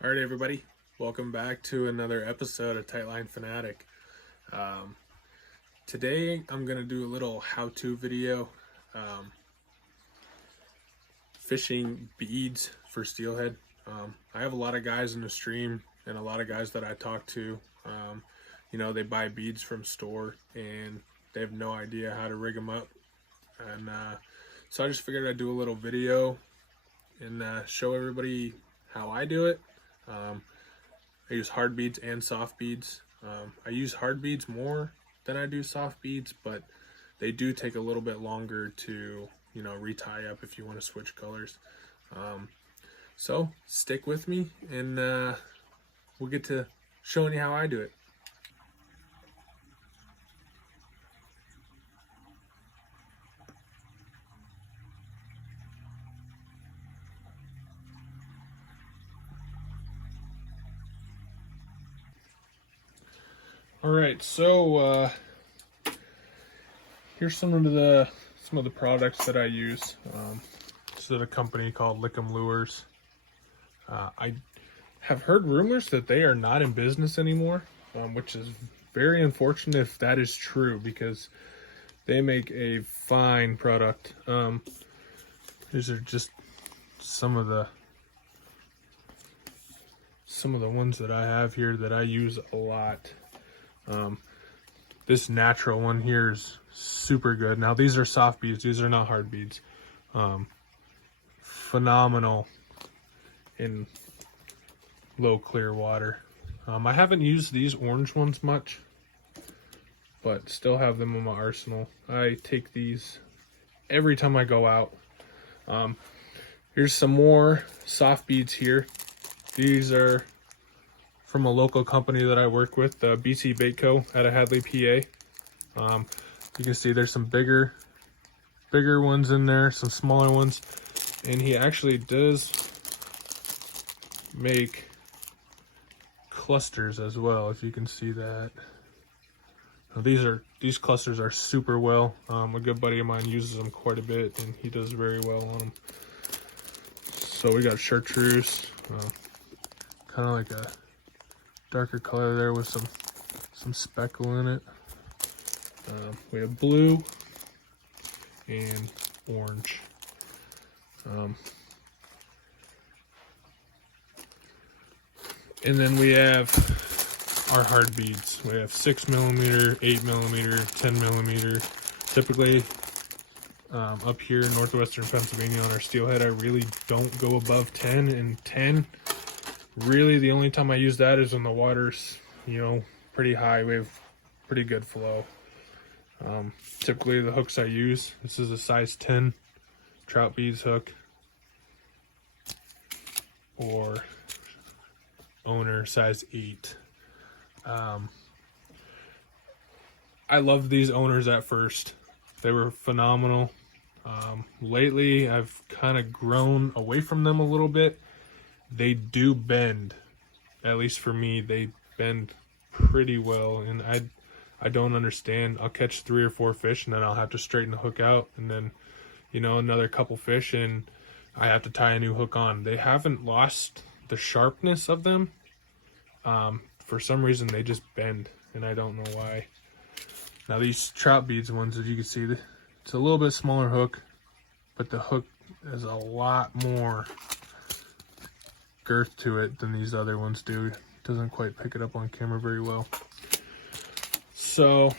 All right, everybody, welcome back to another episode of Tightline Fanatic. Um, Today, I'm going to do a little how-to video, fishing beads for steelhead. I have a lot of guys in the stream and a lot of guys that I talk to, they buy beads from store and they have no idea how to rig them up. And so I just figured I'd do a little video and show everybody how I do it. I use hard beads and soft beads. I use hard beads more than I do soft beads, but they do take a little bit longer to, retie up if you want to switch colors. So stick with me and we'll get to showing you how I do it. All right, so here's some of the products that I use. This is at a company called Lickum Lures. I have heard rumors that they are not in business anymore, which is very unfortunate if that is true because they make a fine product. These are just some of the ones that I have here that I use a lot. This natural one here is super good. Now these are soft beads, these are not hard beads. Phenomenal in low clear water. I haven't used these orange ones much, but still have them in my arsenal. I take these every time I go out. Here's some more soft beads here. These are from a local company that I work with, the BC Bait Co. out of Hadley, PA. You can see there's some bigger ones in there, some smaller ones, and he actually does make clusters as well, if you can see that. Now, these clusters are super well. A good buddy of mine uses them quite a bit, and he does very well on them. So we got chartreuse, kind of like a darker color there with some speckle in it. We have blue and orange. And then we have our hard beads. We have 6mm, 8mm, 10mm. Typically, up here in Northwestern Pennsylvania on our steelhead, I really don't go above 10, and 10. Really, the only time I use that is when the water's, pretty high. We have pretty good flow. Typically, the hooks I use, this is a size 10 trout beads hook, or owner size 8. I loved these owners at first. They were phenomenal. Lately, I've kind of grown away from them a little bit. They do bend, at least for me. They bend pretty well, and I don't understand. I'll catch 3 or 4 fish and then I'll have to straighten the hook out, and then another couple fish and I have to tie a new hook on. They haven't lost the sharpness of them. For some reason they just bend, and I don't know why. Now these trout beads ones, as you can see, it's a little bit smaller hook, but the hook is a lot more girth to it than these other ones do. It doesn't quite pick it up on camera very well. So,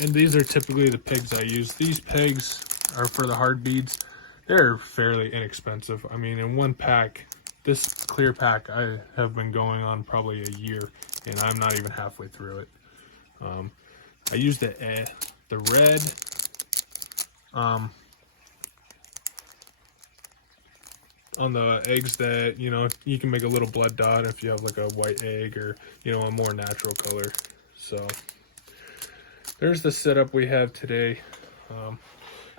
and these are typically the pegs I use. These pegs are for the hard beads. They're fairly inexpensive. I mean, in one pack, this clear pack I have been going on probably a year, and I'm not even halfway through it. I use the red on the eggs that, you can make a little blood dot if you have like a white egg or, a more natural color. So there's the setup we have today.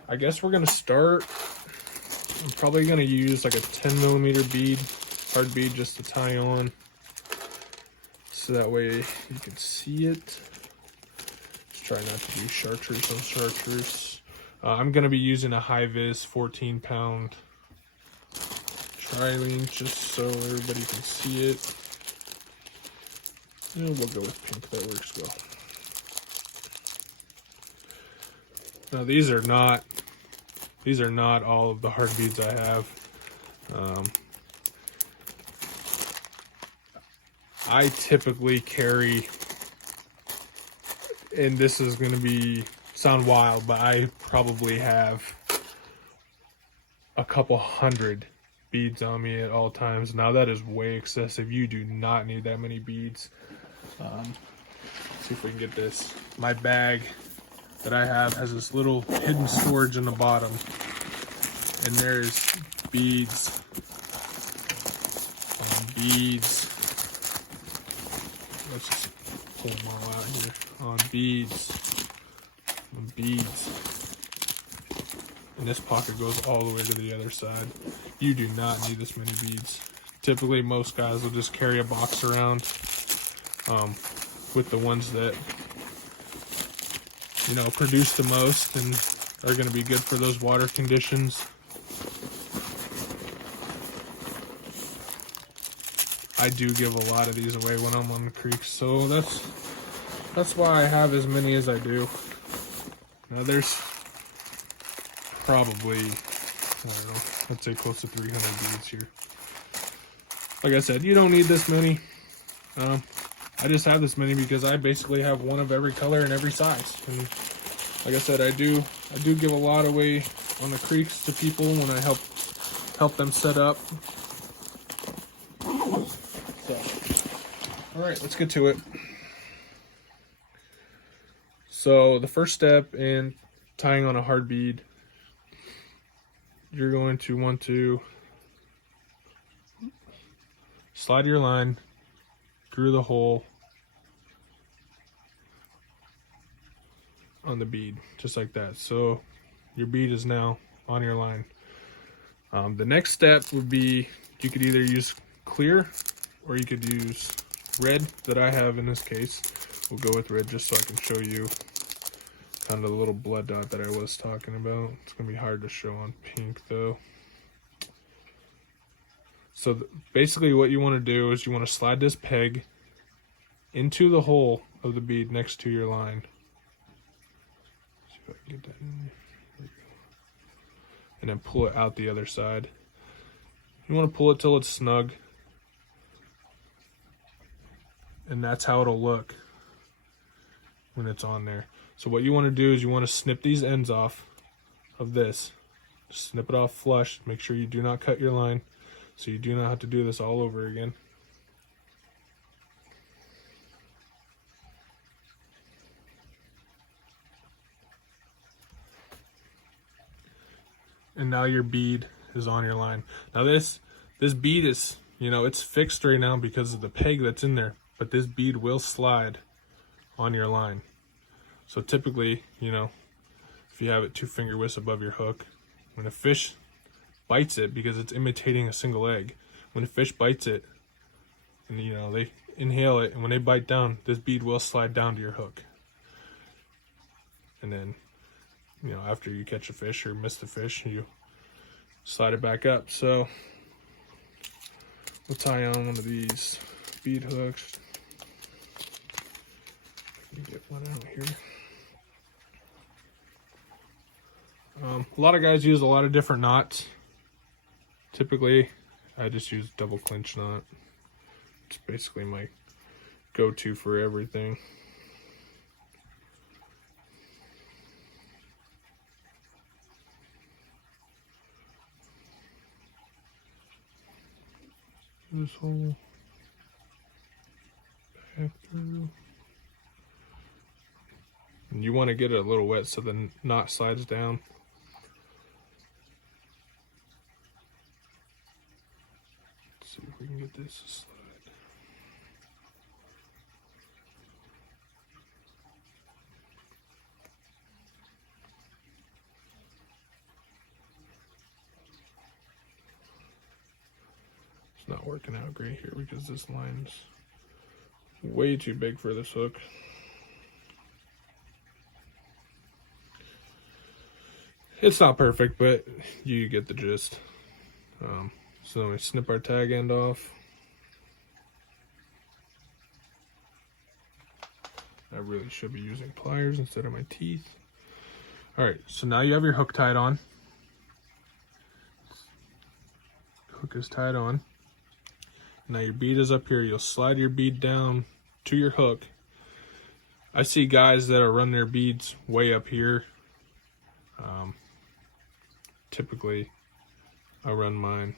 I guess we're going to start. I'm probably going to use like a 10mm bead, hard bead, just to tie on. So that way you can see it. Let's try not to do chartreuse on chartreuse. I'm going to be using a high vis 14-pound trilene just so everybody can see it. And we'll go with pink, that works well. Now these are not all of the hard beads I have. I typically carry, and this is going to sound wild, but I probably have a couple hundred beads on me at all times. Now that is way excessive. You do not need that many beads. Let's see if we can get this. My bag that I have has this little hidden storage in the bottom, and there's beads on beads. Let's just pull them all out here. On beads, on beads. And this pocket goes all the way to the other side. You do not need this many beads. Typically, most guys will just carry a box around with the ones that, you know, produce the most and are going to be good for those water conditions. I do give a lot of these away when I'm on the creek, so that's why I have as many as I do. Now there's probably, I don't know, let's say close to 300 beads here. Like I said, you don't need this many. I just have this many because I basically have one of every color and every size. And like I said, I do give a lot away on the creeks to people when I help them set up. So, all right, let's get to it. So the first step in tying on a hard bead, you're going to want to slide your line through the hole on the bead, just like that. So your bead is now on your line. The next step would be, you could either use clear or you could use red that I have in this case. We'll go with red just so I can show you kind of the little blood dot that I was talking about. It's gonna be hard to show on pink though. So basically what you want to do is you want to slide this peg into the hole of the bead next to your line. See if I can get that in there. There we go. And then pull it out the other side. You want to pull it till it's snug. And that's how it'll look when it's on there. So what you want to do is you want to snip these ends off of this. Just snip it off flush. Make sure you do not cut your line, so you do not have to do this all over again. And now your bead is on your line. Now this bead is, you know, it's fixed right now because of the peg that's in there, but this bead will slide on your line. So typically, you know, if you have it 2 finger widths above your hook, when a fish bites it, because it's imitating a single egg, when a fish bites it, and you know, they inhale it, and when they bite down, this bead will slide down to your hook. And then, you know, after you catch a fish or miss the fish, you slide it back up. So we'll tie on one of these bead hooks. Let me get one out here. A lot of guys use a lot of different knots. Typically, I just use double clinch knot. It's basically my go-to for everything. This whole back through. And you want to get it a little wet so the knot slides down. Let's see if we can get this to slide. It's not working out great here because this line's way too big for this hook. It's not perfect, but you get the gist. So then we snip our tag end off. I really should be using pliers instead of my teeth. All right, so now you have your hook tied on. Hook is tied on. Now your bead is up here. You'll slide your bead down to your hook. I see guys that run their beads way up here. Typically, I run mine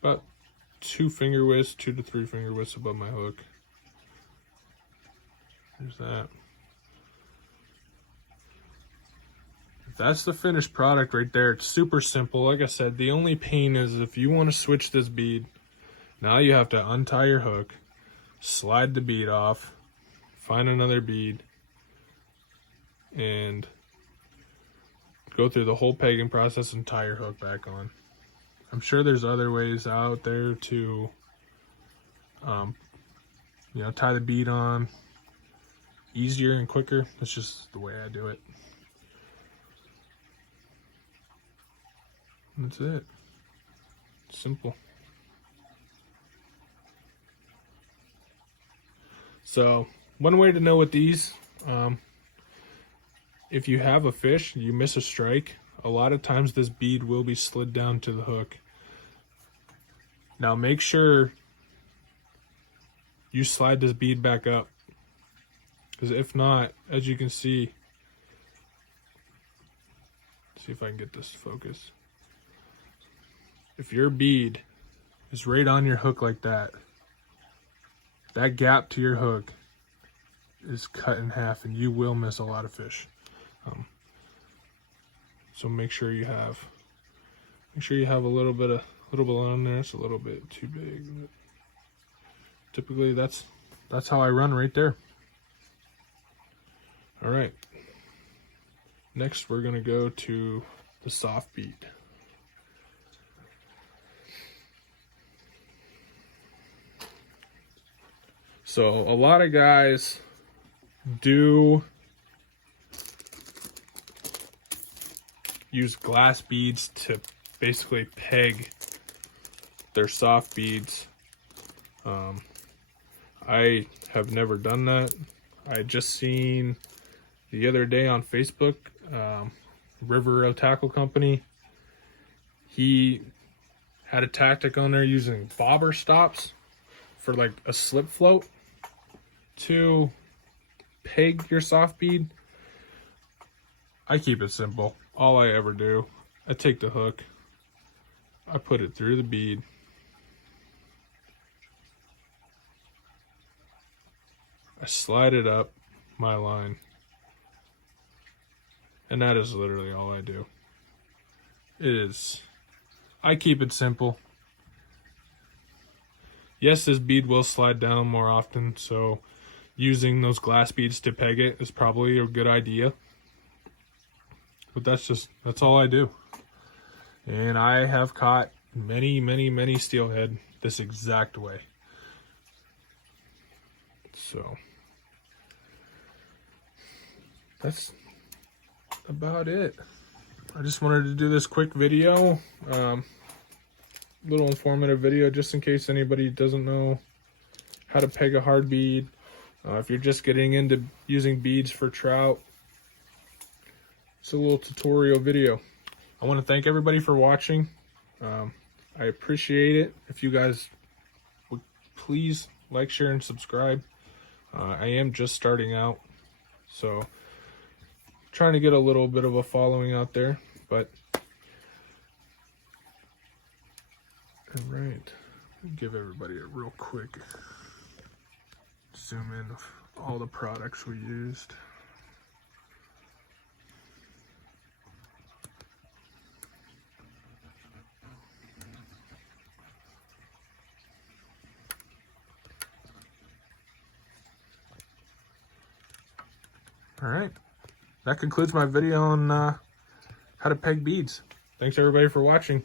about 2 finger widths, 2 to 3 finger widths above my hook. There's that. That's the finished product right there. It's super simple. Like I said, the only pain is if you want to switch this bead, now you have to untie your hook, slide the bead off, find another bead, and go through the whole pegging process and tie your hook back on. I'm sure there's other ways out there to, tie the bead on easier and quicker. That's just the way I do it. That's it. Simple. So one way to know with these, if you have a fish, you miss a strike, a lot of times this bead will be slid down to the hook. Now make sure you slide this bead back up, because if not, as you can see if I can get this to focus. If your bead is right on your hook like that, that gap to your hook is cut in half and you will miss a lot of fish. So make sure you have a little bit on there. It's a little bit too big. But typically that's how I run right there. All right. Next we're gonna go to the soft bead. So a lot of guys do use glass beads to basically peg their soft beads. I have never done that. I just seen the other day on Facebook, River Tackle Company. He had a tactic on there using bobber stops for like a slip float to peg your soft bead. I keep it simple. All I ever do, I take the hook, I put it through the bead, I slide it up my line, and that is literally all I do. I keep it simple. Yes, this bead will slide down more often, so using those glass beads to peg it is probably a good idea. But that's all I do. And I have caught many steelhead this exact way. So that's about it. I just wanted to do this quick video, little informative video, just in case anybody doesn't know how to peg a hard bead. If you're just getting into using beads for trout, it's a little tutorial video. I want to thank everybody for watching. I appreciate it. If you guys would please like, share, and subscribe. I am just starting out, so trying to get a little bit of a following out there, but all right, give everybody a real quick zoom in of all the products we used. All right, that concludes my video on how to peg beads. Thanks everybody for watching.